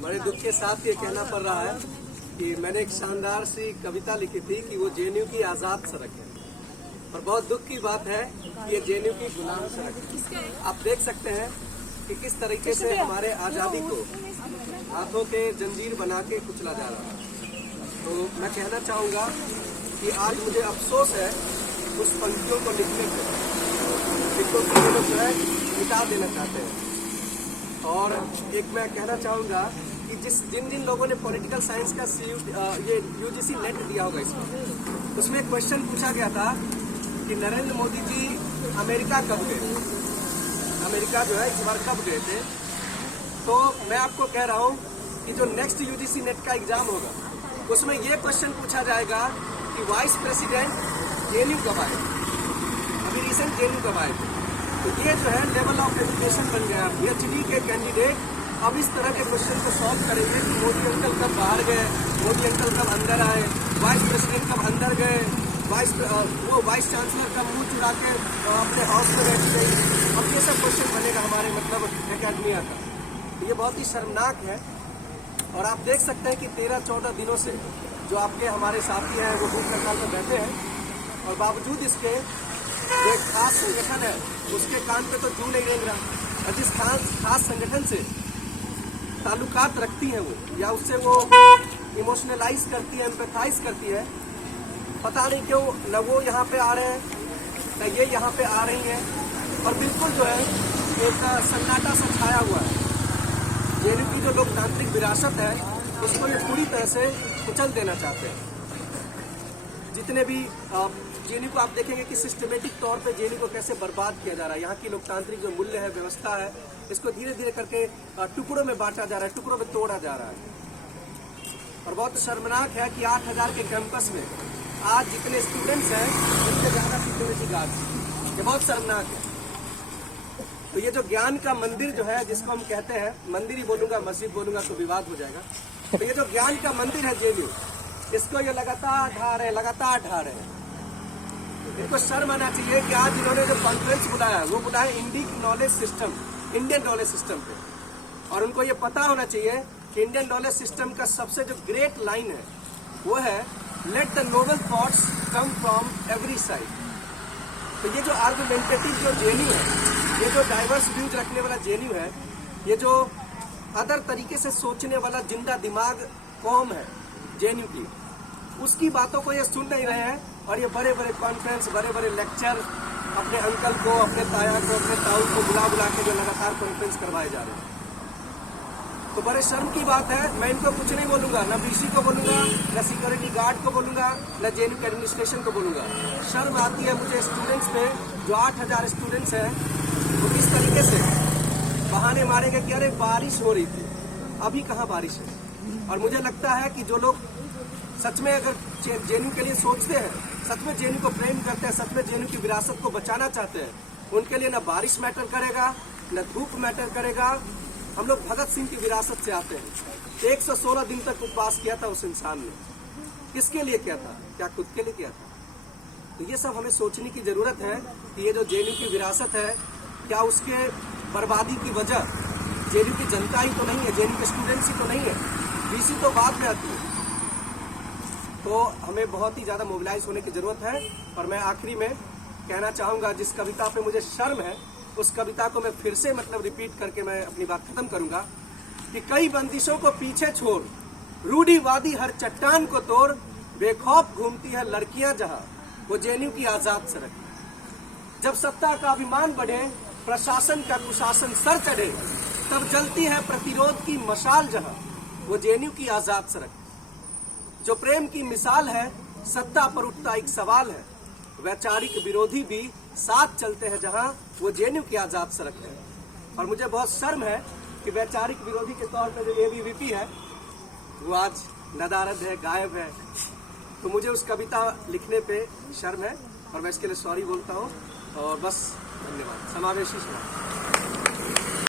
बड़े दुख के साथ ये कहना पड़ रहा है कि मैंने एक शानदार सी कविता लिखी थी कि वो जेएनयू की आज़ाद सड़क है, और बहुत दुख की बात है कि ये जेएनयू की गुलाम सड़क है। आप देख सकते हैं कि किस तरीके से हमारे आज़ादी को हाथों के जंजीर बना के कुचला जा रहा है। तो मैं कहना चाहूँगा कि आज मुझे अफसोस है उस पंक्तियों को लिखने पर, जिनको ये लोग जो है मिटा देना चाहते हैं। और एक मैं कहना चाहूँगा कि जिन लोगों ने पॉलिटिकल साइंस का ये यूजीसी नेट दिया होगा इसमें, उसमें एक क्वेश्चन पूछा गया था कि नरेंद्र मोदी जी अमेरिका कब गए, अमेरिका जो है इस बार कब गए थे। तो मैं आपको कह रहा हूँ कि जो नेक्स्ट यूजीसी नेट का एग्जाम होगा उसमें ये क्वेश्चन पूछा जाएगा कि वाइस प्रेसिडेंट जेएनयू कब आए, अभी रिसेंट जेएनयू कब आए थे। तो ये जो है लेवल ऑफ एजुकेशन बन गया। पीएचडी के कैंडिडेट अब इस तरह के क्वेश्चन को सॉल्व करेंगे कि मोदी अंकल कब बाहर गए, मोदी अंकल कब अंदर आए, वाइस प्रेसिडेंट कब अंदर गए, वो वाइस चांसलर कब मुंह चुरा के अपने हाउस में बैठ गई। अब ये सब क्वेश्चन बनेगा हमारे एकेडमिया का। तो ये बहुत ही शर्मनाक है। और आप देख सकते हैं कि 13-14 दिनों से जो आपके हमारे साथी हैं वो भूख हड़ताल पर बैठे हैं, और बावजूद इसके जो एक खास संगठन है उसके कान पे तो जू नहीं रेंग रहा। और जिस खास संगठन से ताल्लुकात रखती है वो, या उससे वो इमोशनलाइज करती है, एम्पैथाइज करती है, पता नहीं क्यों न वो यहाँ पे आ रहे हैं न ये यहाँ पे आ रही हैं। और बिल्कुल जो है एक सन्नाटा सा छाया हुआ है। जेएनयू की जो लोकतांत्रिक विरासत है उसको ये पूरी तरह से कुचल देना चाहते हैं। जितने भी जेएनयू को आप देखेंगे कि सिस्टमेटिक तौर पे जेएनयू को कैसे बर्बाद किया जा रहा है। यहाँ की लोकतांत्रिक जो मूल्य है, व्यवस्था है, इसको धीरे धीरे करके टुकड़ों में बांटा जा रहा है, टुकड़ों में तोड़ा जा रहा है। और बहुत शर्मनाक है कि 8000 के कैंपस में आज जितने स्टूडेंट्स हैं उनसे ज्यादा सिक्योरिटी गार्ड। ये बहुत शर्मनाक है। तो ये जो ज्ञान का मंदिर जो है, जिसको हम कहते हैं, मंदिर ही बोलूंगा, मस्जिद बोलूंगा तो विवाद हो जाएगा। तो ये जो ज्ञान का मंदिर है जेएनयू, इसको ये लगातार ढा रहे हैं। इनको शर्म आना चाहिए कि आज इन्होंने जो कॉन्फ्रेंस बुलाया वो बुलाया इंडियन नॉलेज सिस्टम पे। और उनको ये पता होना चाहिए कि इंडियन नॉलेज सिस्टम का सबसे जो ग्रेट लाइन है वो है let the Nobel thoughts come from every side. तो ये जो आर्गुमेंटेटिव जो जेएनयू है, ये जो डाइवर्स व्यूज रखने वाला जेएनयू है, ये जो अदर तरीके से सोचने वाला जिंदा दिमाग कौम है जेएनयू की, उसकी बातों को ये सुन नहीं रहे हैं। और ये बड़े बड़े कॉन्फ्रेंस, बड़े बड़े लेक्चर अपने अंकल को, अपने ताया को, अपने ताऊ को बुला के जो लगातार कॉन्फ्रेंस करवाए जा रहे हैं, तो बड़े शर्म की बात है। मैं इनको कुछ नहीं बोलूंगा, न बीसी को बोलूंगा, न सिक्योरिटी गार्ड को बोलूंगा, न जेएनयू के एडमिनिस्ट्रेशन को बोलूंगा। शर्म आती है मुझे स्टूडेंट्स पे, जो 8000 स्टूडेंट्स हैं, वो किस तरीके से बहाने मारेंगे कि अरे बारिश हो रही थी। अभी कहाँ बारिश है। और मुझे लगता है कि जो लोग सच में अगर जेएनयू के लिए सोचते हैं, सच में जेएनयू को प्रेम करते हैं, सच में जेएनयू की विरासत को बचाना चाहते हैं, उनके लिए न बारिश मैटर करेगा, न धूप मैटर करेगा। हम लोग भगत सिंह की विरासत से आते हैं। 116 दिन तक उपवास किया था उस इंसान ने। किसके लिए किया था? क्या खुद के लिए किया था? तो ये सब हमें सोचने की जरूरत है कि ये जो जेएनयू की विरासत है, क्या उसके बर्बादी की वजह जेएनयू की जनता ही तो नहीं है, जेएनयू के स्टूडेंट्स ही तो नहीं है, बीसी तो बाद में आती है। तो हमें बहुत ही ज्यादा मोबिलाइज होने की जरूरत है। और मैं आखिरी में कहना चाहूंगा, जिस कविता पे मुझे शर्म है उस कविता को मैं फिर से रिपीट करके मैं अपनी बात खत्म करूंगा कि कई बंदिशों को पीछे छोड़, रूढ़िवादी हर चट्टान को तोड़, बेखौफ घूमती है लड़कियां जहां, वो जेएनयू की आजाद सड़क। जब सत्ता का अभिमान बढ़े, प्रशासन का कुशासन सर चढ़े, तब जलती है प्रतिरोध की मशाल जहां, वो जेएनयू की आजाद सड़क। जो प्रेम की मिसाल है, सत्ता पर उठता एक सवाल है, वैचारिक विरोधी भी साथ चलते हैं जहां, वो जेएनयू की आजाद सड़क है। और मुझे बहुत शर्म है कि वैचारिक विरोधी के तौर पर जो एबीवीपी है वो आज नदारद है, गायब है। तो मुझे उस कविता लिखने पे शर्म है और मैं इसके लिए सॉरी बोलता हूँ। और बस धन्यवाद। समावेशी समाज।